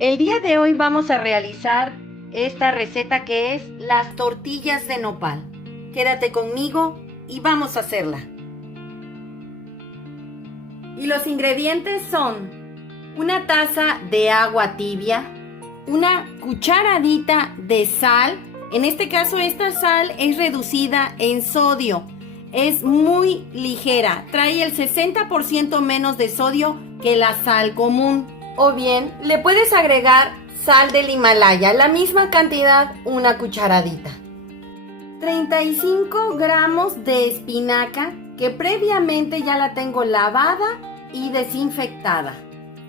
El día de hoy vamos a realizar esta receta que es las tortillas de nopal. Quédate conmigo y vamos a hacerla. Y los ingredientes son una taza de agua tibia, una cucharadita de sal. En este caso esta sal es reducida en sodio. Es muy ligera, trae el 60% menos de sodio que la sal común. O bien, le puedes agregar sal del Himalaya, la misma cantidad, una cucharadita. 35 gramos de espinaca, que previamente ya la tengo lavada y desinfectada.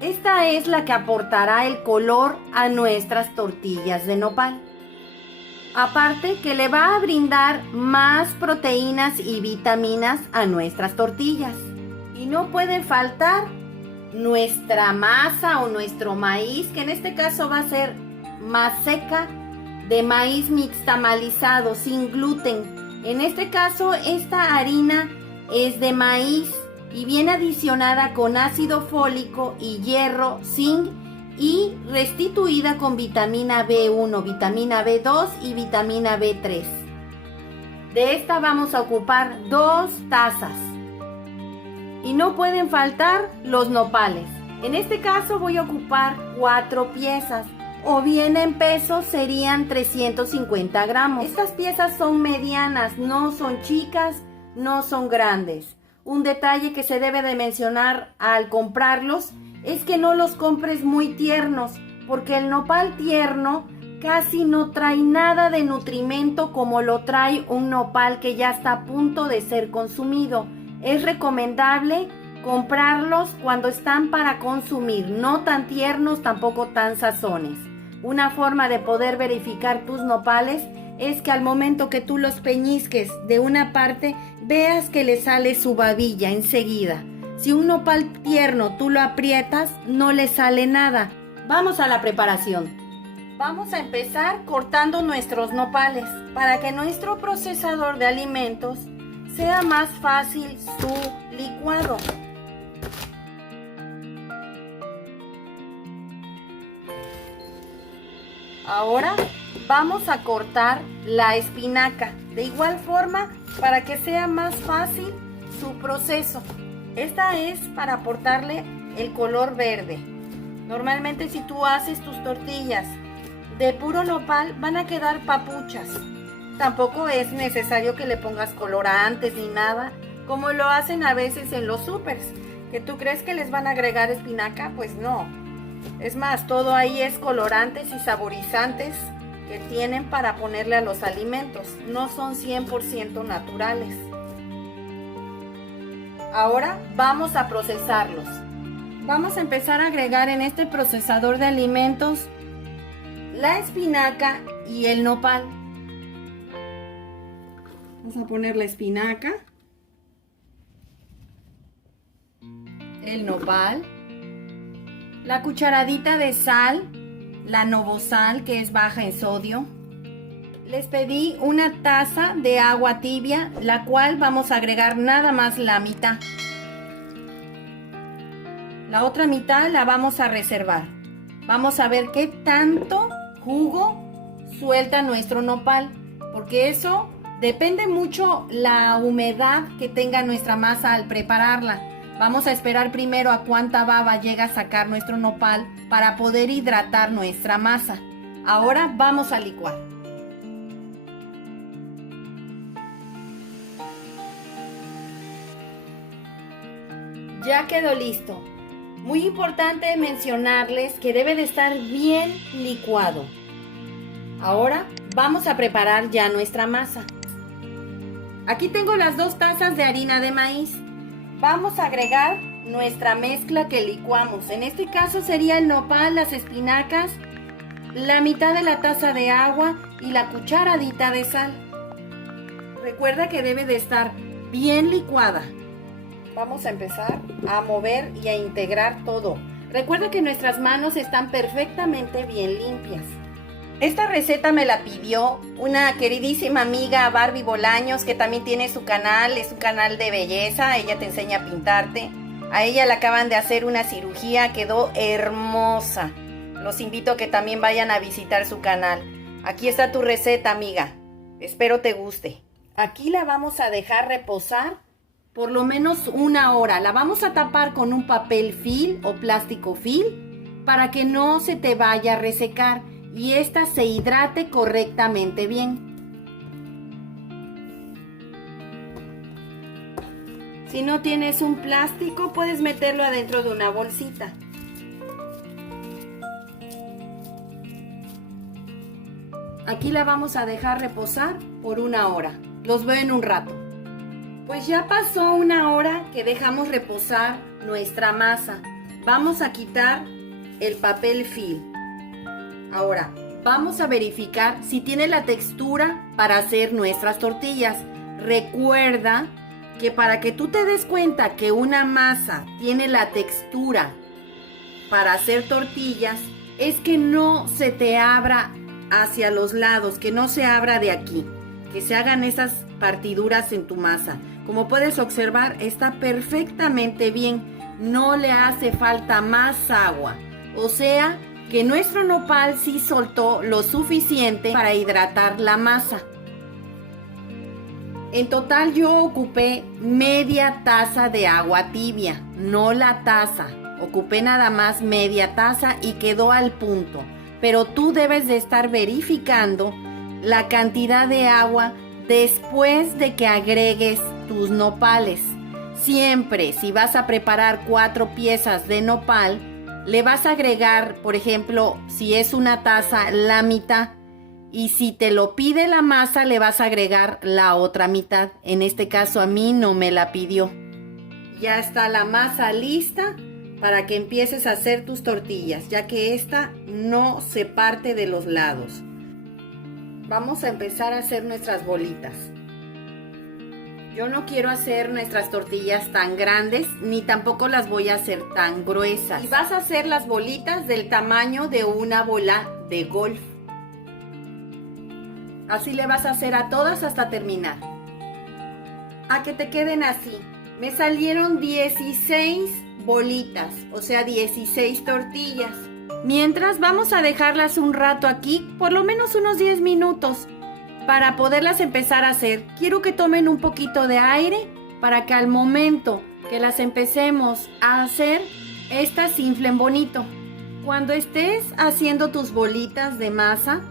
Esta es la que aportará el color a nuestras tortillas de nopal. Aparte que le va a brindar más proteínas y vitaminas a nuestras tortillas. Y no puede faltar nuestra masa o nuestro maíz, que en este caso va a ser maseca de maíz mixtamalizado sin gluten. En este caso esta harina es de maíz y viene adicionada con ácido fólico y hierro, zinc y restituida con vitamina B1, vitamina B2 y vitamina B3. De esta vamos a ocupar 2 tazas. Y no pueden faltar los nopales. En este caso voy a ocupar 4 piezas. O bien en peso serían 350 gramos. Estas piezas son medianas, no son chicas, no son grandes. Un detalle que se debe de mencionar al comprarlos es que no los compres muy tiernos, porque el nopal tierno casi no trae nada de nutrimento como lo trae un nopal que ya está a punto de ser consumido. Es recomendable comprarlos cuando están para consumir, no tan tiernos, tampoco tan sazones. Una forma de poder verificar tus nopales es que al momento que tú los peñisques de una parte, veas que le sale su babilla enseguida. Si un nopal tierno tú lo aprietas, no le sale nada. Vamos a la preparación. Vamos a empezar cortando nuestros nopales para que nuestro procesador de alimentos sea más fácil su licuado. Ahora vamos a cortar la espinaca de igual forma para que sea más fácil su proceso. Esta es para aportarle el color verde. Normalmente si tú haces tus tortillas de puro nopal van a quedar papuchas. Tampoco es necesario que le pongas colorantes ni nada, como lo hacen a veces en los supers, que tú crees que les van a agregar espinaca, pues no. Es más, todo ahí es colorantes y saborizantes que tienen para ponerle a los alimentos, no son 100% naturales. Ahora vamos a procesarlos. Vamos a empezar a agregar en este procesador de alimentos la espinaca y el nopal. Vamos a poner la espinaca, el nopal, la cucharadita de sal, la Novosal, que es baja en sodio. Les pedí una taza de agua tibia, la cual vamos a agregar nada más la mitad. La otra mitad la vamos a reservar. Vamos a ver qué tanto jugo suelta nuestro nopal, porque eso depende mucho la humedad que tenga nuestra masa al prepararla. Vamos a esperar primero a cuánta baba llega a sacar nuestro nopal para poder hidratar nuestra masa. Ahora vamos a licuar. Ya quedó listo. Muy importante mencionarles que debe de estar bien licuado. Ahora vamos a preparar ya nuestra masa. Aquí tengo las 2 tazas de harina de maíz. Vamos a agregar nuestra mezcla que licuamos. En este caso sería el nopal, las espinacas, la mitad de la taza de agua y la cucharadita de sal. Recuerda que debe de estar bien licuada. Vamos a empezar a mover y a integrar todo. Recuerda que nuestras manos están perfectamente bien limpias. Esta receta me la pidió una queridísima amiga, Barbie Bolaños, que también tiene su canal, es un canal de belleza, ella te enseña a pintarte. A ella le acaban de hacer una cirugía, quedó hermosa. Los invito a que también vayan a visitar su canal. Aquí está tu receta, amiga. Espero te guste. Aquí la vamos a dejar reposar por lo menos 1 hora. La vamos a tapar con un papel film o plástico film para que no se te vaya a resecar y esta se hidrate correctamente bien. Si no tienes un plástico, puedes meterlo adentro de una bolsita. Aquí la vamos a dejar reposar por 1 hora. Los veo en un rato. Pues ya pasó 1 hora que dejamos reposar nuestra masa. Vamos a quitar el papel film. Ahora, vamos a verificar si tiene la textura para hacer nuestras tortillas. Recuerda que para que tú te des cuenta que una masa tiene la textura para hacer tortillas, es que no se te abra hacia los lados, que no se abra de aquí, que se hagan esas partiduras en tu masa. Como puedes observar, está perfectamente bien, no le hace falta más agua. O sea, que nuestro nopal sí soltó lo suficiente para hidratar la masa. En total yo ocupé media taza de agua tibia, no la taza. Ocupé nada más media taza y quedó al punto. Pero tú debes de estar verificando la cantidad de agua después de que agregues tus nopales. Siempre, si vas a preparar 4 piezas de nopal, le vas a agregar, por ejemplo, si es una taza, la mitad. Y si te lo pide la masa, le vas a agregar la otra mitad. En este caso a mí no me la pidió. Ya está la masa lista para que empieces a hacer tus tortillas, ya que esta no se parte de los lados. Vamos a empezar a hacer nuestras bolitas. Yo no quiero hacer nuestras tortillas tan grandes, ni tampoco las voy a hacer tan gruesas. Y vas a hacer las bolitas del tamaño de una bola de golf. Así le vas a hacer a todas hasta terminar. A que te queden así. Me salieron 16 bolitas, o sea 16 tortillas. Mientras vamos a dejarlas un rato aquí, por lo menos unos 10 minutos, para poderlas empezar a hacer. Quiero que tomen un poquito de aire para que al momento que las empecemos a hacer, estas se inflen bonito. Cuando estés haciendo tus bolitas de masa,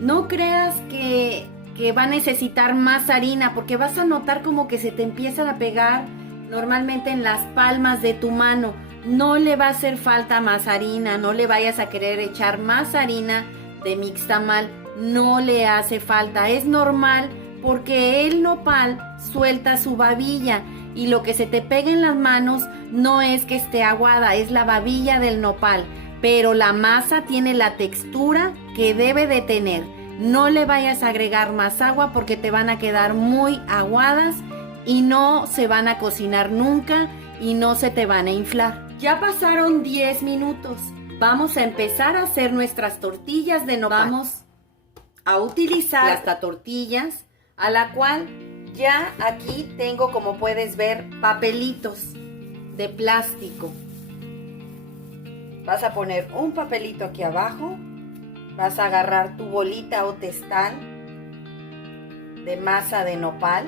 no creas que va a necesitar más harina, porque vas a notar como que se te empiezan a pegar normalmente en las palmas de tu mano. No le va a hacer falta más harina, no le vayas a querer echar más harina de mixtamal, no le hace falta, es normal porque el nopal suelta su babilla y lo que se te pega en las manos no es que esté aguada, es la babilla del nopal, pero la masa tiene la textura que debe de tener. No le vayas a agregar más agua porque te van a quedar muy aguadas y no se van a cocinar nunca y no se te van a inflar. Ya pasaron 10 minutos. Vamos a empezar a hacer nuestras tortillas de nopal. Vamos a utilizar las tortillas, a la cual ya aquí tengo, como puedes ver, papelitos de plástico. Vas a poner un papelito aquí abajo. Vas a agarrar tu bolita o testal de masa de nopal.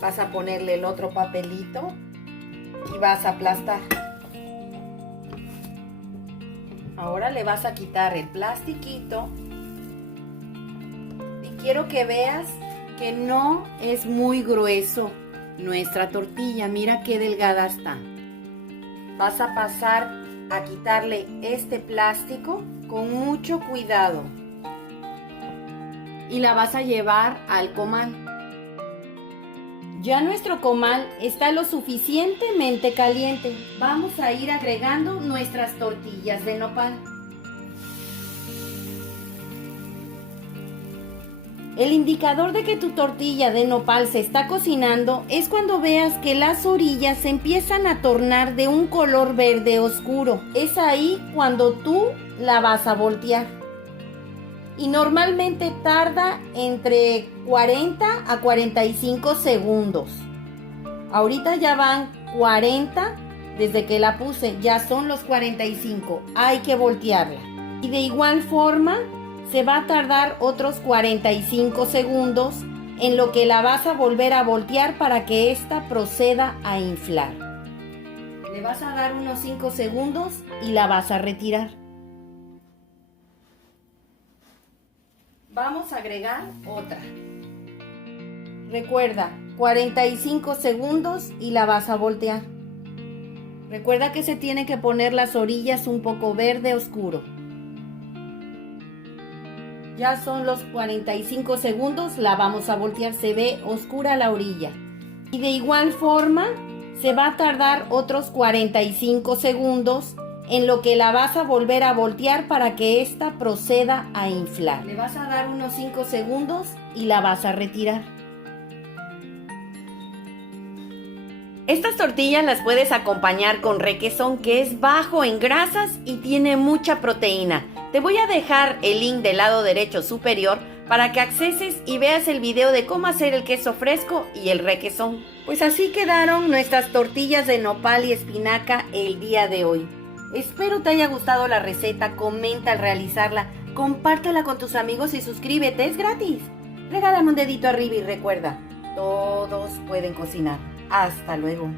Vas a ponerle el otro papelito y vas a aplastar. Ahora le vas a quitar el plastiquito y quiero que veas que no es muy grueso nuestra tortilla. Mira qué delgada está. Vas a pasar a quitarle este plástico con mucho cuidado y la vas a llevar al comal. Ya nuestro comal está lo suficientemente caliente. Vamos a ir agregando nuestras tortillas de nopal. El indicador de que tu tortilla de nopal se está cocinando es cuando veas que las orillas se empiezan a tornar de un color verde oscuro. Es ahí cuando tú la vas a voltear. Y normalmente tarda entre 40 a 45 segundos. Ahorita ya van 40 Desde que la puse ya son los 45. Hay que voltearla. Y de igual forma se va a tardar otros 45 segundos en lo que la vas a volver a voltear para que ésta proceda a inflar. Le vas a dar unos 5 segundos y la vas a retirar. Vamos a agregar otra. Recuerda, 45 segundos y la vas a voltear. Recuerda que se tienen que poner las orillas un poco verde oscuro. Ya son los 45 segundos, la vamos a voltear, se ve oscura la orilla. Y de igual forma, se va a tardar otros 45 segundos en lo que la vas a volver a voltear para que ésta proceda a inflar. Le vas a dar unos 5 segundos y la vas a retirar. Estas tortillas las puedes acompañar con requesón, que es bajo en grasas y tiene mucha proteína. Te voy a dejar el link del lado derecho superior para que acceses y veas el video de cómo hacer el queso fresco y el requesón. Pues así quedaron nuestras tortillas de nopal y espinaca el día de hoy. Espero te haya gustado la receta, comenta al realizarla, compártela con tus amigos y suscríbete, es gratis. Regálame un dedito arriba y recuerda, todos pueden cocinar. Hasta luego.